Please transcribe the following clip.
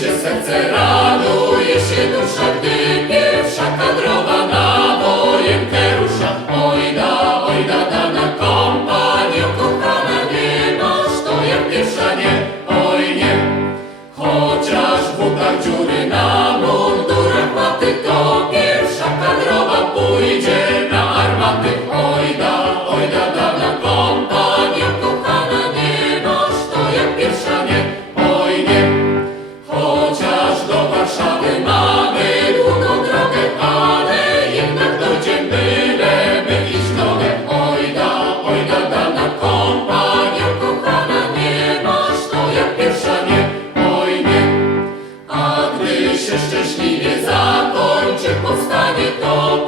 serce raduje się dusza, gdy pierwsza kadrowa na wojenkę rusza. Ojda, ojda, dana kompanio, kochana, nie masz to jak pierwsza, nie, oj nie. Chociaż w dziury się szczęśliwie zakończy powstanie, to